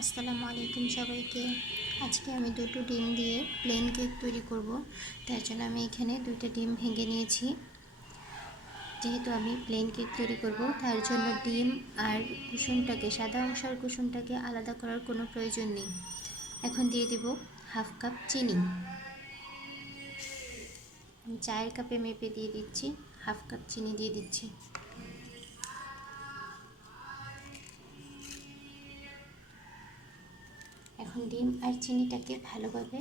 আসসালামু আলাইকুম সবাইকে। আজকে আমি দুটো ডিম দিয়ে প্লেন কেক তৈরি করব। তার জন্য আমি এখানে দুটো ডিম ভেঙে নিয়েছি। যেহেতু আমি প্লেন কেক তৈরি করব, তার জন্য ডিম আর কুসুমটাকে, সাদা অংশ আর কুসুমটাকে আলাদা করার কোনো প্রয়োজন নেই। এখন দিয়ে দেব হাফ কাপ চিনি। আমি চায়ের কাপে মেপে দিয়ে দিচ্ছি, হাফ কাপ চিনি দিয়ে দিচ্ছি। এখন ডিম আর চিনিটাকে ভালোভাবে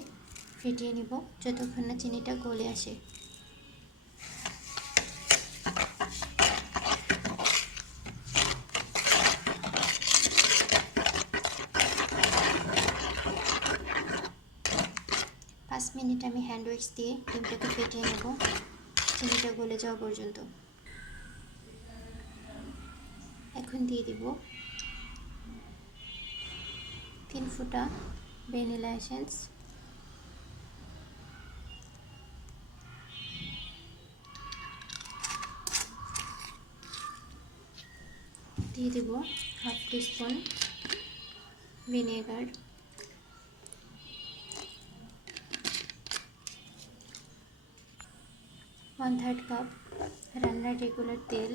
ফেটিয়ে নেব যতক্ষণ না চিনিটা গলে আসে। পাঁচ মিনিট আমি হ্যান্ড উইক্স দিয়ে ডিমটাকে ফেটিয়ে নেব চিনিটা গলে যাওয়া পর্যন্ত। এখন দিয়ে দিব 3 ফোঁটা ভ্যানিলা এসেন্স, দিয়ে দেব হাফ টিস্পুন ভিনেগার, 1/3 কাপ রান্নার রেগুলার তেল,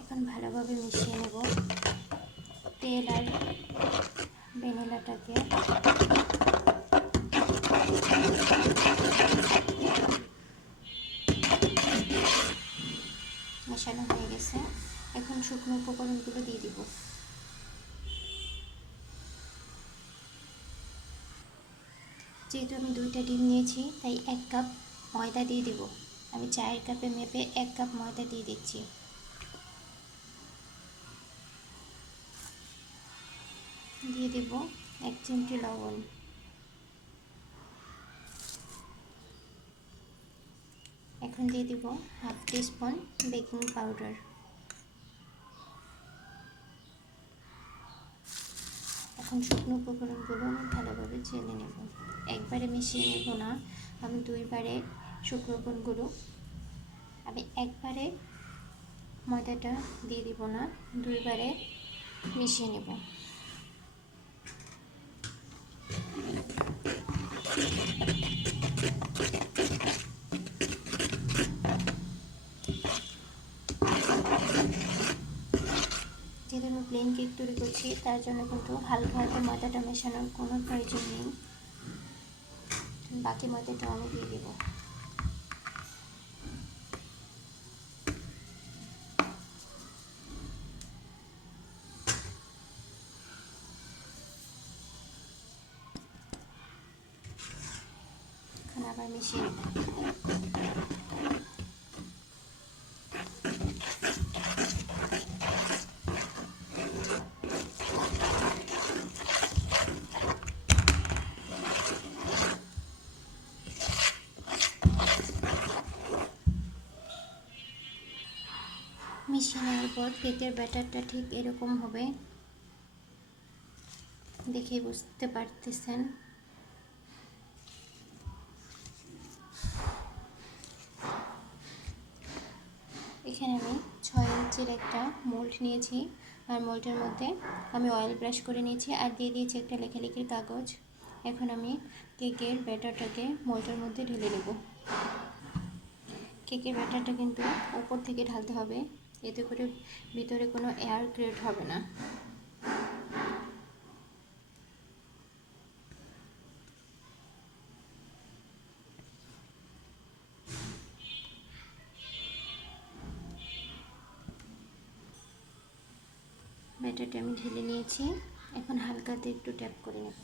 এখন ভালোভাবে মিশিয়ে নেব তেল আর ভ্যানিলাটাকে। মেশানো হয়ে গেছে। এখন শুকনো উপকরণগুলো দিয়ে দিব। যেহেতু আমি 2টা ডিম নিয়েছি, তাই 1 কাপ ময়দা দিয়ে দেব। আমি চায়ের কাপে মেপে 1 কাপ ময়দা দিয়ে দিচ্ছি। দিয়ে দেব 1 চিমটি লবণ। এখন দিয়ে দিব হাফ টিস্পুন বেকিং পাউডার। এখন শুকনো উপকরণগুলো আমি ভালোভাবে চেলে নেব। একবারে মিশিয়ে নেব না, আমি দুইবারে শুকনো উপকরণগুলো, আমি একবারে ময়দাটা দিয়ে দিব না, দুইবারে মিশিয়ে নেব। যেহেতু আমি প্লেন কেক তৈরি করছি, তার জন্য কিন্তু হালকা হালকা ময়দাটা মেশানোর কোনো প্রয়োজন নেই। বাকি ময়দাটা আমি দিয়ে দেব। এখন আবার মিশিয়ে নেব। মিশিয়ে নেওয়ার পর কেকের ব্যাটারটা ঠিক এরকম হবে, দেখে বুঝতে পারতেছেন। এখানে আমি 6 ইঞ্চির একটা মোল্ড নিয়েছি, আর মোল্ডের মধ্যে আমি অয়েল ব্রাশ করে নিয়েছি আর দিয়ে দিয়েছি একটা লেখালেখির কাগজ। এখন আমি কেকের ব্যাটারটাকে মোল্ডের মধ্যে ঢেলে দেব। কেকের ব্যাটারটা কিন্তু উপর থেকে ঢালতে হবে, এতে করে ভিতরে কোনো এয়ার ক্রিয়েট হবে না। ব্যাটারটা আমি ঢেলে নিয়েছি, এখন হালকাতে একটু ট্যাপ করে নেব।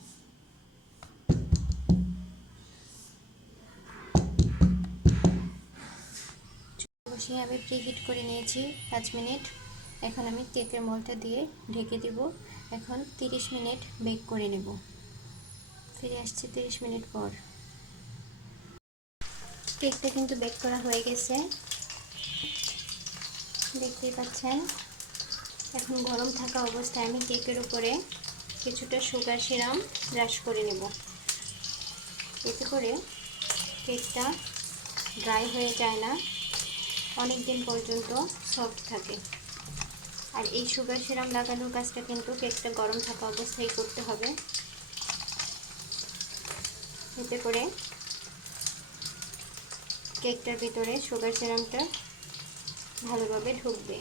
বসিয়ে আমি প্রিহিট করে নিয়েছি 5 মিনিট। এখন আমি কেকের মোলটা দিয়ে ঢেকে দিব। এখন 30 মিনিট বেক করে নেব। ফিরে আসছি 30 মিনিট পর। কেকটা কিন্তু বেক করা হয়ে গেছে, দেখতেই পাচ্ছেন। এখন গরম থাকা অবস্থায় আমি কেকের উপরে কিছুটা সুগার সিরাপ ব্রাশ করে নেব। এতে করে কেকটা ড্রাই হয়ে যায় না, অনেক দিন পর্যন্ত সফট থাকে। আর এই সুগার সিরাপ লাগানোর কাজটা কিন্তু কেকটা গরম থাকা অবস্থায় করতে হবে, এতে করে কেকটার ভিতরে সুগার সিরাপটা ভালোভাবে ঢুকবে।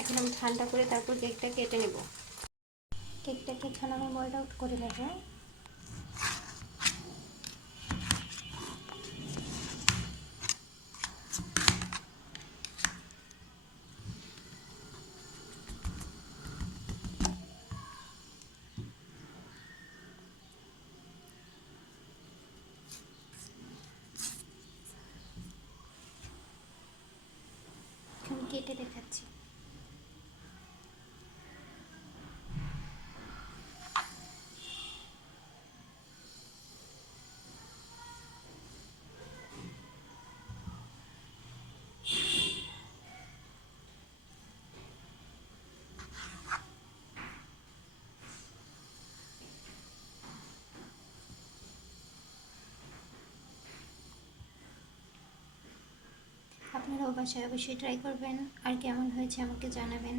এখন আমি ঠান্ডা করে তারপর কেকটা কেটে নেব। কেকটাকে এখন আমি মোল্ড আউট করে নেব। এখন কেটে দেখাচ্ছি। আপনারাও বাসায় অবশ্যই ট্রাই করবেন, আর কেমন হয়েছে আমাকে জানাবেন।